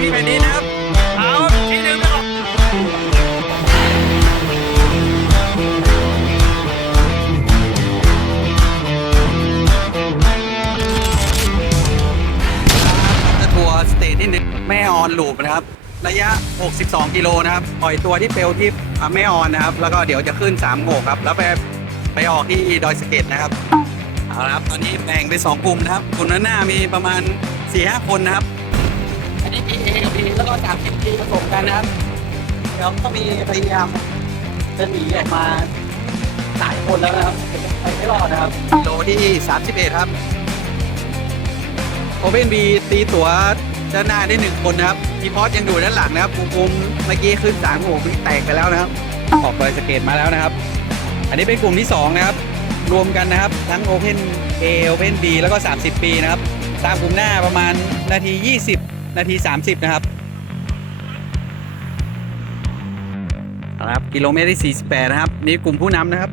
พี่แผ่นดินนะครับ เอาที่หนึ่งไปก่อนจะทัวร์สเตจที่หนึ่งแม่ออนลูปนะครับ ระยะ 62 กิโลนะครับ ปล่อยตัวที่เปลวที่แม่ออนนะครับ แล้วก็เดี๋ยวจะขึ้น3โงกครับ แล้วไปไปออกที่ดอยสะเก็ดนะครับ เอาละครับ ตอนนี้แบ่งเป็นสองกลุ่มนะครับ กลุ่มด้นหน้ามีประมาณ4ี่ห้าคนนะครับ อันนี้ A กับ B แล้วก็30 P ผสมกันนะครับ เดี๋ยวก็มีพยายามจะหนีออกมาหลายคนแล้วนะครับไปไม่รอดนะครับโลที่ 31 ครับโอเ n นบีตีตัวด้านหน้าได้หนึ่งคนนะครับพีพอสยังอยู่ด้านหลังนะครับภูมิภูมิเมื่อกี้ขึ้นสามโอ้โหแตกไปแล้วนะครับ ออกดอยสเก็ตมาแล้วนะครับ อันนี้เป็นกลุ่มที่ 2 นะครับ รวมกันนะครับ ทั้ง Open A Open B แล้วก็ 30 ปีนะครับ ตามกลุ่มหน้าประมาณนาที 20 นาที 30 นะครับเอาละครับกิโลเมตรที่ 48 นะครับ นี่กลุ่มผู้นำนะครับ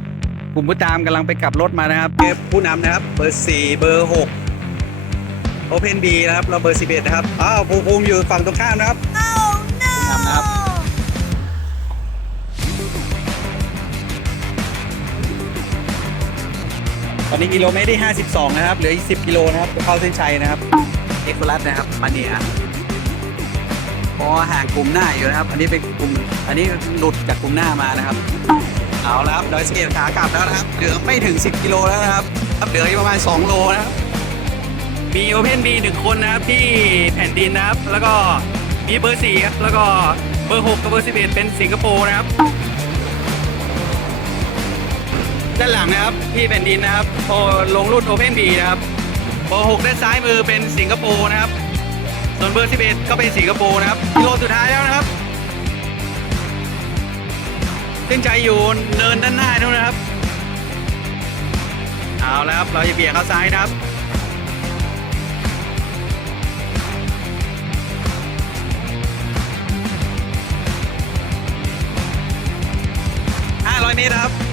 กลุ่มผู้ตามกำลังไปกลับรถมานะครับเนี่ยผู้นำนะครับเบอร์4เบอร์6 Open B นะครับ เราเบอร์ 11 นะครับ อ้าวภูมิภูมิอยู่ฝั่งตรงข้ามนะครับ Oh no! นำนะครับตอนนี้กิโลเมตรที่ 52 นะครับ เหลืออีก 10 กิโลนะครับจะเข้าเส้นชัยนะครับ เอกลัสนะครับมาเนีย เพราะห่างกลุ่มหน้าอยู่นะครับ อันนี้เป็นกลุ่ม อันนี้หลุดจากกลุ่มหน้ามานะครับ เอาแล้วครับดอยสะเก็ตขากลับแล้วนะครับ เหลือไม่ถึง 10 กิโลแล้วนะครับครับเหลืออีกประมาณ 2 โลนะครับ มีโอเพนบีหนึ่งคนนะครับที่แผ่นดินนะครับ แล้วก็มีเบอร์สี่ครับ แล้วก็เบอร์หกกับเบอร์สิบเอ็ดเป็นสิงคโปร์นะครับ ด้านหลังนะครับที่แผ่นดินนะครับพอลงรุ่นโอเพนบีนะครับ เบอร์หกด้านซ้ายมือเป็นสิงคโปร์นะครับ ส่วนเบอร์สิบเอ็ดก็เป็นสิงคโปร์นะครับกิโลสุดท้ายแล้วนะครับเส้นใจอยู่เนินด้านหน้านู่นนะครับ เอาแล้วครับ เราจะเบี่ยดเข้าซ้ายนะครับ500เมตรครับ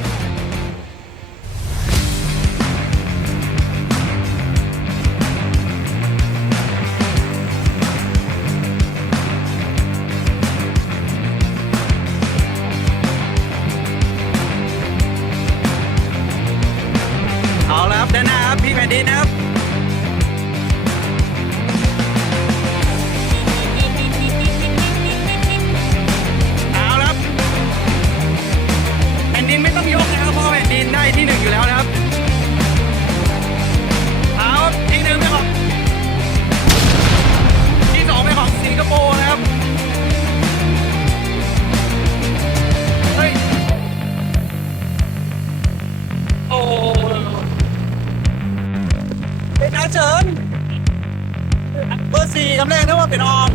หน้าครับพี่แผ่นดินนะครับ เฉิน เบอร์สี่คำแรกนะว่าเป็นออม